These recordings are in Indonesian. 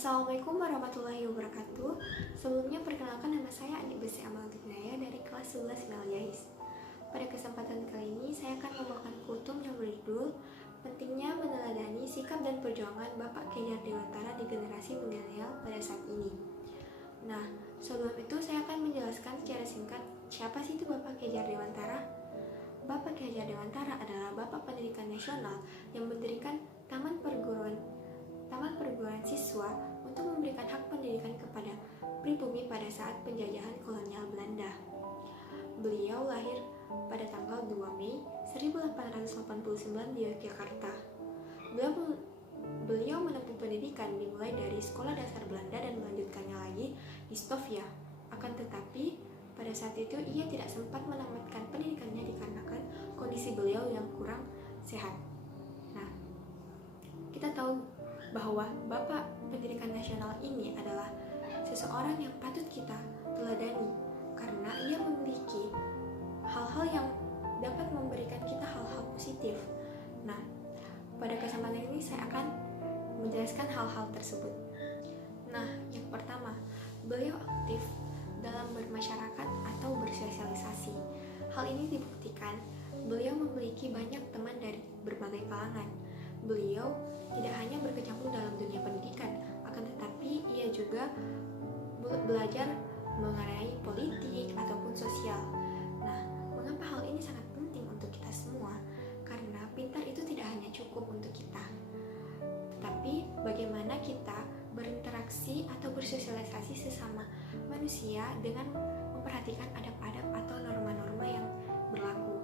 Assalamualaikum warahmatullahi wabarakatuh. Sebelumnya perkenalkan, nama saya Andi Besi Amal Tighnaya dari kelas 11 Meljais. Pada kesempatan kali ini saya akan membawakan kultum yang berjudul Pentingnya Meneladani Sikap dan Perjuangan Bapak K. Dewantara di Generasi Milenial pada saat ini. Nah, sebelum itu saya akan menjelaskan secara singkat siapa sih itu Bapak K. Dewantara. Bapak K. Dewantara adalah Bapak Pendidikan Nasional yang mendirikan Taman Perguruan Siswa untuk memberikan hak pendidikan kepada pribumi pada saat penjajahan kolonial Belanda. Beliau lahir pada tanggal 2 Mei 1889 di Yogyakarta. Beliau menempuh pendidikan dimulai dari sekolah dasar Belanda dan melanjutkannya lagi di Stovia. Akan tetapi, pada saat itu ia tidak sempat menamatkan pendidikannya dikarenakan kondisi beliau yang kurang sehat. Nah, kita tahu bahwa Bapak Pendidikan Nasional ini adalah seseorang yang patut kita teladani karena ia memiliki hal-hal yang dapat memberikan kita hal-hal positif. Nah, pada kesempatan ini saya akan menjelaskan hal-hal tersebut. Nah, yang pertama, beliau aktif dalam bermasyarakat atau bersosialisasi. Hal ini dibuktikan beliau memiliki banyak teman dari berbagai kalangan. Beliau tidak hanya berkecimpung dalam dunia pendidikan, akan tetapi ia juga belajar mengenai politik ataupun sosial. Nah, mengapa hal ini sangat penting untuk kita semua? Karena pintar itu tidak hanya cukup untuk kita, tetapi bagaimana kita berinteraksi atau bersosialisasi sesama manusia dengan memperhatikan adab-adab atau norma-norma yang berlaku.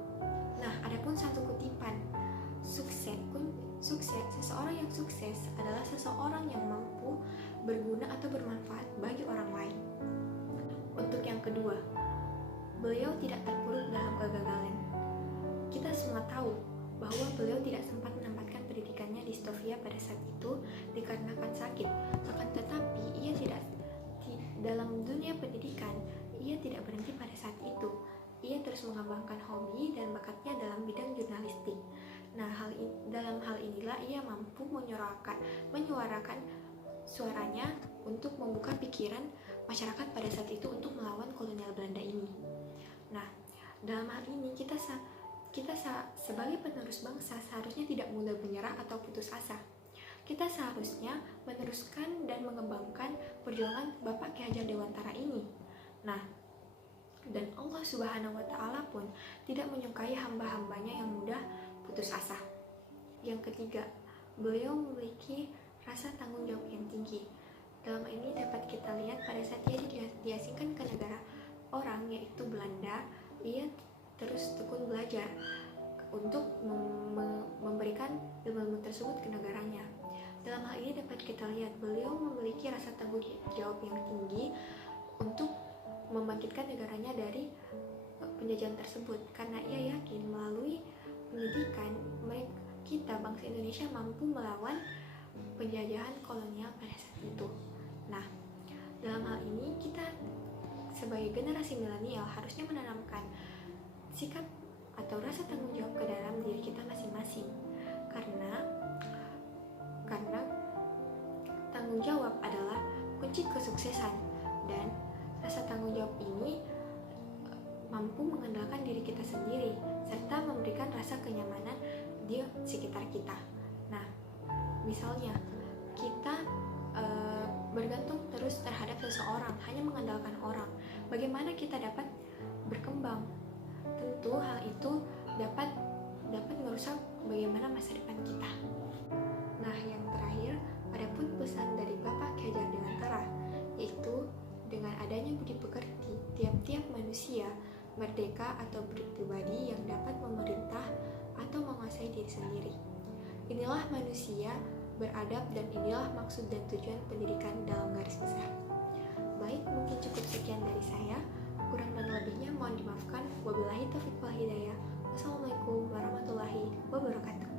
Nah, adapun satu kutipan, seseorang yang sukses adalah seseorang yang mampu berguna atau bermanfaat bagi orang lain. Untuk yang kedua, beliau tidak terpuruk dalam kegagalan. Kita semua tahu bahwa beliau tidak sempat menamatkan pendidikannya di Stovia pada saat itu dikarenakan sakit. Akan tetapi dalam dunia pendidikan, ia tidak berhenti pada saat itu. Ia terus mengembangkan hobi dan bakatnya dalam bidang jurnalistik. Nah, dalam hal inilah ia mampu menyuarakan suaranya untuk membuka pikiran masyarakat pada saat itu untuk melawan kolonial Belanda ini. Nah, dalam hal ini kita sebagai penerus bangsa seharusnya tidak mudah menyerah atau putus asa. Kita seharusnya meneruskan dan mengembangkan perjuangan Bapak K. Dewantara ini. Nah, dan Allah Subhanahu wa Ta'ala pun tidak menyukai hamba-hambanya yang mudah putus asa. Yang ketiga, beliau memiliki rasa tanggung jawab yang tinggi. Dalam ini dapat kita lihat pada saat ia diasingkan ke negara orang, yaitu Belanda, ia terus tekun belajar untuk memberikan ilmu tersebut ke negaranya. Dalam hal ini dapat kita lihat beliau memiliki rasa tanggung jawab yang tinggi untuk membangkitkan negaranya dari penjajahan tersebut, karena ia yakin melalui pendidikan kita bangsa Indonesia mampu melawan penjajahan kolonial pada saat itu. Nah, dalam hal ini kita sebagai generasi milenial harusnya menanamkan sikap atau rasa tanggung jawab ke dalam diri kita masing-masing, karena tanggung jawab adalah kunci kesuksesan, dan rasa tanggung jawab ini mampu mengandalkan diri kita sendiri serta memberikan rasa kenyamanan di sekitar kita. Nah, misalnya kita bergantung terus terhadap seseorang, hanya mengandalkan orang, bagaimana kita dapat berkembang? Tentu hal itu dapat merusak bagaimana masa depan kita. Nah, yang terakhir, adapun pesan dari Bapak K. Dewantara, yaitu dengan adanya budi pekerti, tiap-tiap manusia merdeka atau berpribadi yang dapat memerintah atau menguasai diri sendiri. Inilah manusia beradab dan inilah maksud dan tujuan pendidikan dalam garis besar. Baik, mungkin cukup sekian dari saya. Kurang dan lebihnya mohon dimaafkan. Wabillahi taufiq wal hidayah. Wassalamualaikum warahmatullahi wabarakatuh.